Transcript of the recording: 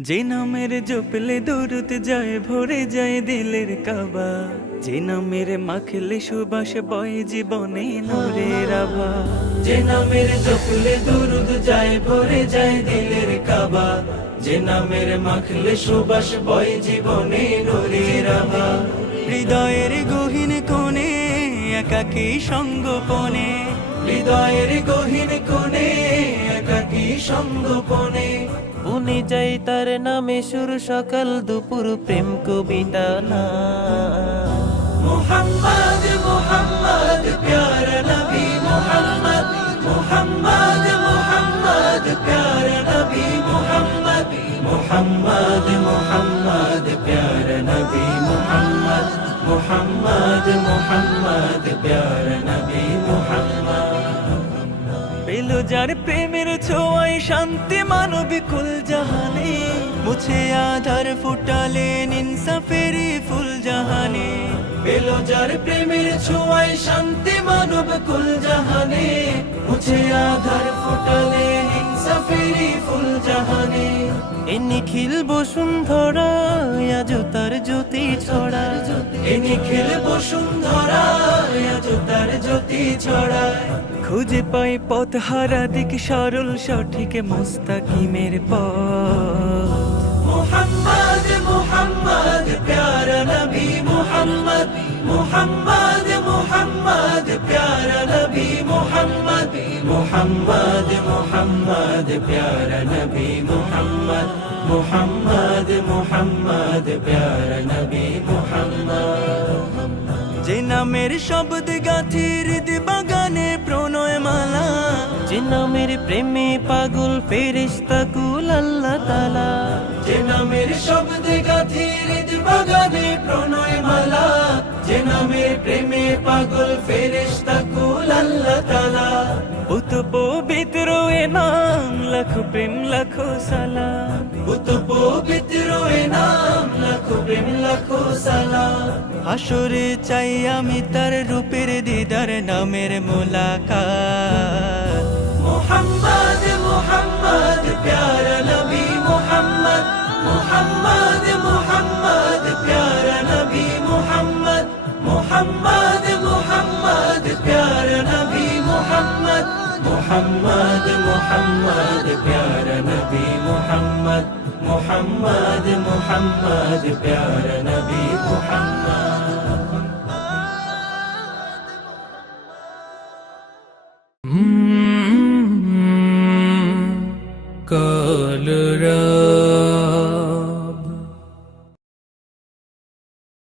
যে নামের জপলে দূরত যায় ভরে যায় দিলের কাবা। যে নামের মাখলে সুবাস বয় জীবনে নূরের আভা। যে নামের জপলে দুরুদ যায় ভরে যায় দিলের কাবা। যে নামের মাখলে সুবাস বয় জীবনে নূরের আভা। হৃদয়ের গহীন কোণে, একাকী সঙ্গোপনে। হৃদয়ের গহীন কোণে সঙ্গোপনে। উনি যাই তার নামে সুর সকাল দুপুর প্রেম কবিতা না মোহাম্মদ মোহাম্মদ প্যারা নবী মোহাম্মদ। মোহাম্মদ মোহাম্মদ প্যারা নবী মোহাম্মদ। মোহাম্মদ মোহাম্মদ প্যারা নবী মোহাম্মদ। মোহাম্মদ মোহাম্মদ প্যারা নবী মোহাম্মদ। পেল যার প্রেমের ছোঁয়ায় শান্তি মানবিক কুল জাহানে, মুছে আধার ফুটালে ইনসাফেরি ফুল জাহানে। পেল যার প্রেমের ছোঁয়ায় শান্তি মানব কুল জাহানে, মুছে আধার ফুটালে হিংসা ফেরি ফুল জাহানে। এ নিখিল বসুন্ধরা আজ তার জ্যোতি ছড়া এনে খেল বসুন্ধরা আজ তার জ্যোতি ছড়ায়। খুঁজে পাই পথ হারা দিক সরল সঠিক মোস্তাকিমের পথ। মোহাম্মদ মোহাম্মদ প্যারা নবী মোহাম্মদ। মোহাম্মদ মোহাম্মদ প্যারা নবী মোহাম্মদ। মোহাম্মদ মোহাম্মদ প্যারা নবী মোহাম্মদ। মোহাম্মদ মোহাম্মদ প্যারা নবী নামের শব্দ গাথির বাগানে প্রণয় মালা যে নামের প্রেমে পাগল ফেরিস্তা কুল আল্লাহ তালা। যে নামের শব্দ গাথির বাগানে প্রণয় মালা যে নামের প্রেমে পাগল ফেরিস্তা কুল আল্লাহ তালা। উত পবিত্র এ নাম লাখ প্রেম লাখ সালাম বুত পবিত্র এ নাম লাখো প্রেম লাখো সালাম হাসরে চাই আমি তার রূপের দিদার নামের মোলাকাত মোহাম্মদ মোহাম্মদ প্যারা নবী মোহাম্মদ মোহাম্মদ মোহাম্মদ প্যারা নবী মোহাম্মদ মোহাম্মদ মোহাম্মদ মোহাম্মদ প্যারা নবী মোহাম্মদ মোহাম্মদ মোহাম্মদ প্যারা নবী মোহাম্মদ কলরা